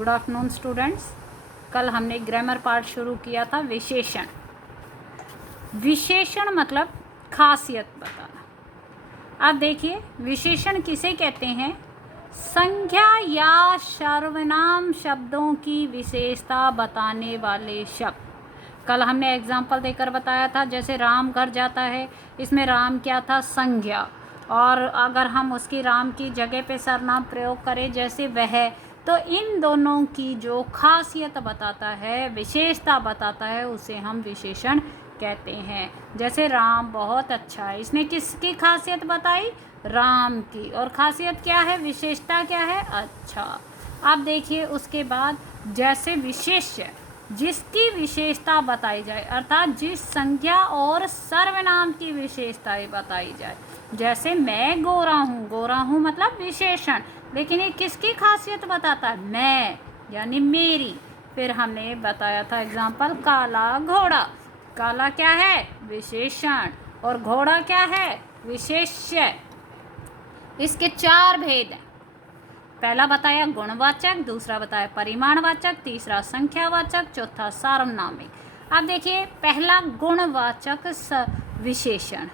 Good afternoon students. कल हमने grammar part शुरू किया था विशेषण। विशेषण मतलब खासियत बताना। अब देखिए विशेषण किसे कहते हैं? संज्ञा या सर्वनाम शब्दों की विशेषता बताने वाले शब्द। कल हमने एग्जाम्पल देकर बताया था, जैसे राम घर जाता है, इसमें राम क्या था? संज्ञा। और अगर हम उसकी राम की जगह पे सर्वनाम प्रयोग करें जैसे वह, तो इन दोनों की जो खासियत बताता है, विशेषता बताता है, उसे हम विशेषण कहते हैं। जैसे राम बहुत अच्छा है, इसने किसकी खासियत बताई? राम की। और खासियत क्या है? विशेषता क्या है? अच्छा। अब देखिए उसके बाद जैसे विशेष्य, जिसकी विशेषता बताई जाए, अर्थात जिस संज्ञा और सर्वनाम की विशेषताएं बताई जाए। जैसे मैं गोरा हूँ, गोरा हूँ मतलब विशेषण, लेकिन ये किसकी खासियत बताता है? मैं यानी मेरी। फिर हमने बताया था एग्जाम्पल, काला घोड़ा। काला क्या है? विशेषण। और घोड़ा क्या है? विशेष्य। इसके चार भेद हैं। पहला बताया गुणवाचक, दूसरा बताया परिमाणवाचक, तीसरा संख्यावाचक, चौथा सार्वनामिक। अब देखिए पहला गुणवाचक विशेषण,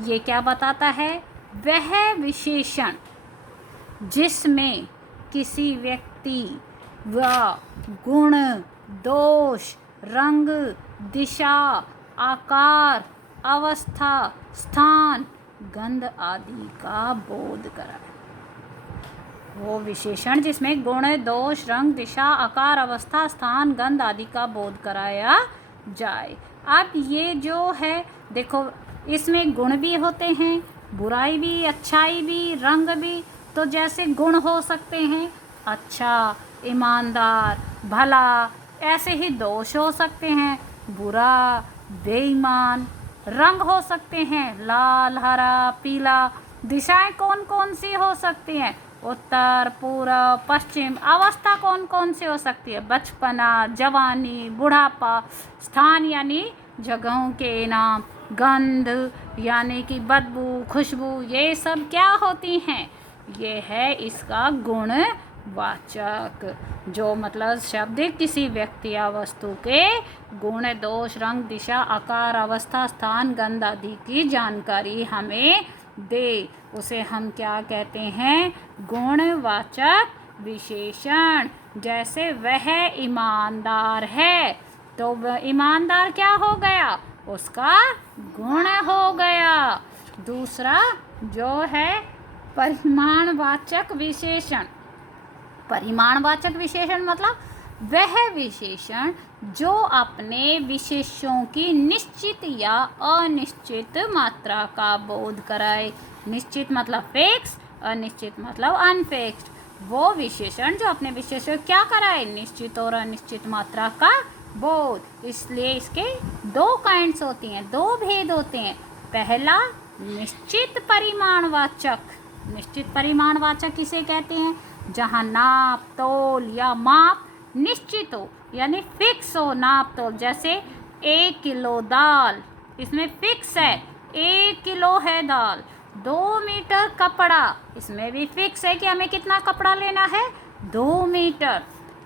ये क्या बताता है? वह विशेषण जिसमें किसी व्यक्ति व गुण, दोष, रंग, दिशा, आकार, अवस्था, स्थान, गंध आदि का बोध कराए। वो विशेषण जिसमें गुण, दोष, रंग, दिशा, आकार, अवस्था, स्थान, गंध आदि का बोध कराया जाए। अब ये जो है देखो, इसमें गुण भी होते हैं, बुराई भी, अच्छाई भी, रंग भी। तो जैसे गुण हो सकते हैं अच्छा, ईमानदार, भला। ऐसे ही दोष हो सकते हैं बुरा, बेईमान। रंग हो सकते हैं लाल, हरा, पीला। दिशाएं कौन कौन सी हो सकती हैं? उत्तर, पूर्व, पश्चिम। अवस्था कौन कौन सी हो सकती है? बचपना, जवानी, बुढ़ापा। स्थान यानी जगहों के नाम। गंध यानी कि बदबू, खुशबू। ये सब क्या होती हैं? ये है इसका गुणवाचक, जो मतलब शब्द किसी व्यक्ति या वस्तु के गुण, दोष, रंग, दिशा, आकार, अवस्था, स्थान, गंध आदि की जानकारी हमें दे, उसे हम क्या कहते हैं? गुणवाचक विशेषण। जैसे वह ईमानदार है, तो वह ईमानदार क्या हो गया? उसका गुण हो गया। दूसरा जो है परिमाणवाचक विशेषण। परिमाणवाचक विशेषण मतलब वह विशेषण जो अपने विशेषों की निश्चित या अनिश्चित मात्रा का बोध कराए। निश्चित मतलब फिक्स, अनिश्चित मतलब अनफिक्स्ड। वो विशेषण जो अपने विशेषों क्या कराए? निश्चित और अनिश्चित मात्रा का बोध। इसलिए इसके दो काइंड्स होती हैं, दो भेद होते हैं। पहला निश्चित परिमाणवाचक। निश्चित परिमाणवाचक किसे कहते हैं? जहाँ नाप, तोल या माप निश्चित हो, यानी फिक्स हो नाप तोल। जैसे 1 किलो दाल, इसमें फिक्स है 1 किलो है दाल। 2 मीटर कपड़ा, इसमें भी फिक्स है कि हमें कितना कपड़ा लेना है? 2 मीटर।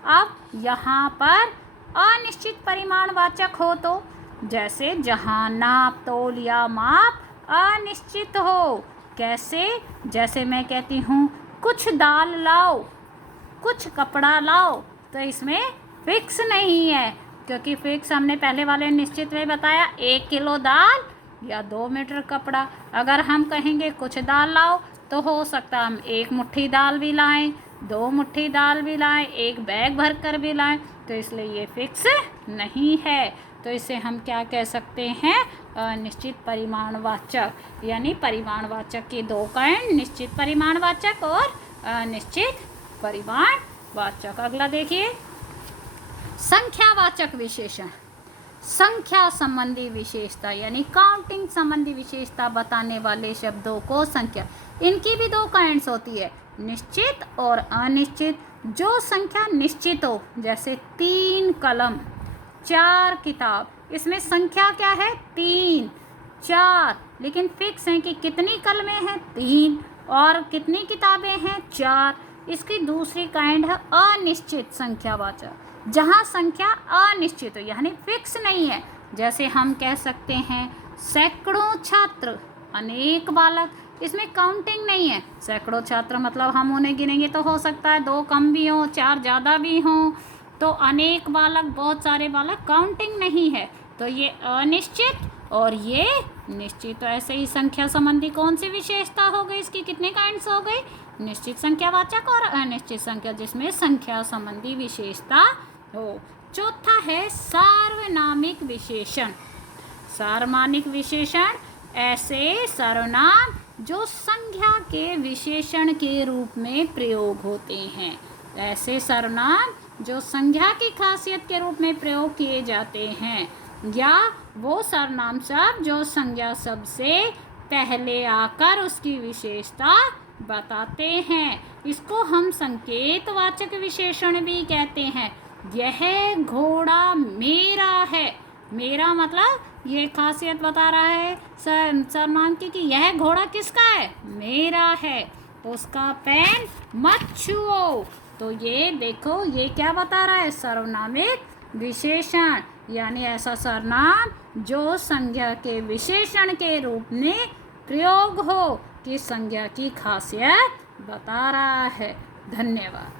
अब यहाँ पर अनिश्चित परिमाणवाचक हो तो जैसे जहाँ नाप, तोल या माप अनिश्चित हो। कैसे? जैसे मैं कहती हूँ कुछ दाल लाओ, कुछ कपड़ा लाओ, तो इसमें फिक्स नहीं है, क्योंकि फिक्स हमने पहले वाले निश्चित में बताया 1 किलो दाल या 2 मीटर कपड़ा। अगर हम कहेंगे कुछ दाल लाओ, तो हो सकता हम 1 मुट्ठी दाल भी लाएं, 2 मुट्ठी दाल भी लाएं, 1 बैग भर कर भी लाएं, तो इसलिए ये फिक्स नहीं है। तो इसे हम क्या कह सकते हैं? अनिश्चित परिमाणवाचक। यानी परिमाणवाचक के दो काइंड, निश्चित परिमाणवाचक और अनिश्चित परिमाणवाचक। अगला देखिए संख्यावाचक विशेषण। संख्या संबंधी विशेषता यानी काउंटिंग संबंधी विशेषता बताने वाले शब्दों को संख्या, इनकी भी दो काइंड्स होती है, निश्चित और अनिश्चित। जो संख्या निश्चित हो, जैसे 3 कलम, 4 किताब, इसमें संख्या क्या है? 3, 4, लेकिन फिक्स है कि कितनी कलमें हैं? 3, और कितनी किताबें हैं? 4। इसकी दूसरी काइंड है अनिश्चित संख्यावाचक, जहाँ संख्या अनिश्चित हो यानी फिक्स नहीं है। जैसे हम कह सकते हैं सैकड़ों छात्र, अनेक बालक, इसमें काउंटिंग नहीं है। सैकड़ों छात्र मतलब हम उन्हें गिनेंगे तो हो सकता है 2 कम भी हों, 4 ज़्यादा भी हों। तो अनेक बालक, बहुत सारे बालक, काउंटिंग नहीं है। तो ये अनिश्चित और ये निश्चित। तो ऐसे ही संख्या संबंधी कौन सी विशेषता हो गई, इसकी कितने काइंड्स हो गई, निश्चित संख्यावाचक और अनिश्चित संख्या, जिसमें संख्या संबंधी विशेषता हो। चौथा है सार्वनामिक विशेषण। सार्वनामिक विशेषण ऐसे सर्वनाम जो संख्या के विशेषण के रूप में प्रयोग होते हैं। ऐसे सर्वनाम जो संख्या की खासियत के रूप में प्रयोग किए जाते हैं, या वो सर्वनाम शब्द जो संज्ञा शब्द से पहले आकर उसकी विशेषता बताते हैं। इसको हम संकेतवाचक विशेषण भी कहते हैं। यह घोड़ा मेरा है। मेरा मतलब ये खासियत बता रहा है सर्वनाम की कि यह घोड़ा किसका है, मेरा है। उसका पैर मत छुओ। तो ये देखो, ये क्या बता रहा है, सर्वनामिक विशेषण, यानी ऐसा सर्वनाम जो संज्ञा के विशेषण के रूप में प्रयोग हो, कि संज्ञा की खासियत बता रहा है। धन्यवाद।